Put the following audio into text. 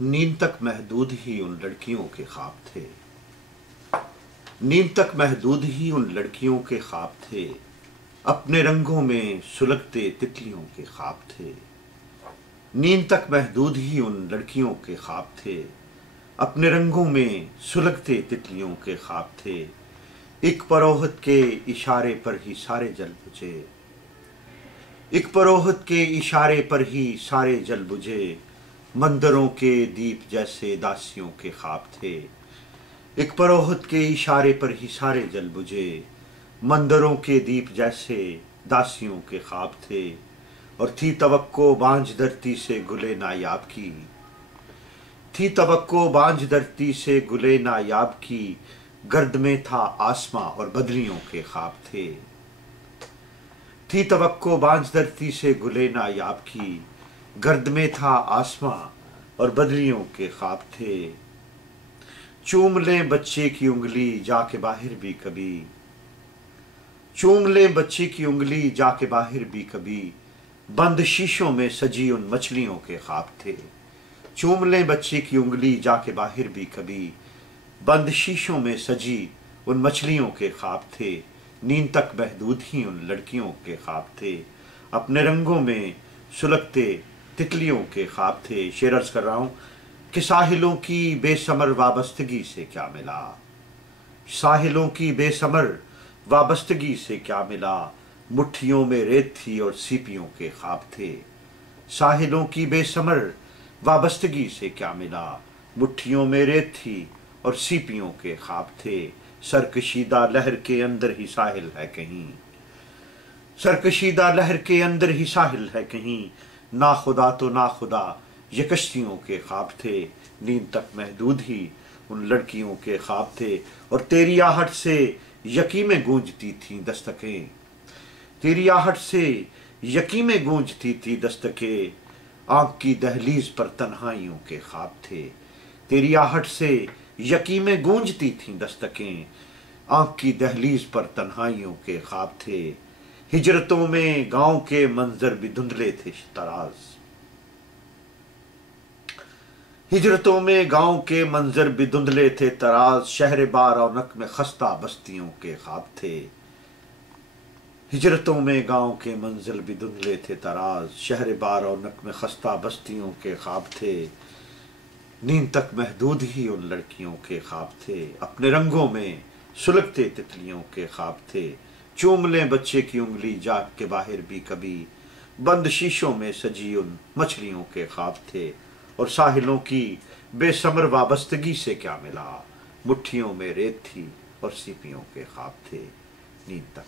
नींद तक महदूद ही उन लड़कियों के ख्वाब थे। नींद तक महदूद ही उन लड़कियों के ख्वाब थे। अपने रंगों में सुलगते तितलियों के ख्वाब थे। नींद तक महदूद ही उन लड़कियों के ख्वाब थे। अपने रंगों में सुलगते तितलियों के ख्वाब थे। एक परोहत के इशारे पर ही सारे जल बुझे। एक परोहत के इशारे पर ही सारे जल बुझे। मंदिरों के दीप जैसे दासियों के ख्वाब थे। एक परोहत के इशारे पर ही सारे जल बुझे। मंदिरों के दीप जैसे दासियों के ख्वाब थे। और थी तवक्को बांझ धरती से गुले नायाब की। थी तवक्को बांझ धरती से गुले नायाब की। गर्द में था आसमां और बदरियों के ख्वाब थे। थी तवक्को बांझ धरती से गुले नायाब की। गर्द में था आसमां और बदरियों के ख्वाब थे। चूम लें बच्चे की उंगली जाके बाहर भी कभी। चूम लें बच्चे की उंगली जाके बाहर भी कभी। बंद शीशों में सजी उन मछलियों के ख्वाब थे। चूम लें बच्चे की उंगली जाके बाहर भी कभी। बंद शीशों में सजी उन मछलियों के ख्वाब थे। नींद तक महदूद ही उन लड़कियों के ख्वाब थे। अपने रंगों में सुलगते तितलियों के ख्वाब थे। शेर अर्ज कर रहा हूं कि साहिलों की बेसमर वाबस्तगी से क्या मिला। साहिलों की बेसमर वाबस्तगी से क्या मिला। मुट्ठियों में रेत थी और सीपियों के ख्वाब थे। साहिलों की बेसमर वाबस्तगी से क्या मिला। मुट्ठियों में रेत थी और सीपियों के ख्वाब थे। सरकशीदा लहर के अंदर ही साहिल है कहीं। सरकशीदा लहर के अंदर ही साहिल है कहीं। ना खुदा तो ना खुदा ये कश्तियों के ख्वाब थे। नींद तक महदूद ही उन लड़कियों के ख्वाब थे। और तेरी आहट से यकीमें गूंजती थीं दस्तकें। तेरी आहट से यकीमें गूंजती थी दस्तकें। आंख की दहलीज पर तन्हाइयों के ख्वाब थे। तेरी आहट से यकीमें गूंजती थीं दस्तकें। आंख की दहलीज पर तन्हाइयों के ख्वाब थे। हिजरतों में गांव के मंजर भी धुंधले थे तराज। हिजरतों में गांव के मंजर भी धुंधले थे तराज। शहर बारौनक में खस्ता बस्तियों के ख्वाब थे। हिजरतों में गांव के मंजिल भी धुंधले थे तराज। शहर बारौनक में खस्ता बस्तियों के ख्वाब थे। नींद तक महदूद ही उन लड़कियों के ख्वाब थे। अपने रंगों में सुलगते तितलियों के ख्वाब थे। चूम लें बच्चे की उंगली जाग के बाहर भी कभी। बंद शीशों में सजी उन मछलियों के ख्वाब थे। और साहिलों की बेसमर वाबस्तगी से क्या मिला। मुट्ठियों में रेत थी और सीपियों के ख्वाब थे। नींद तक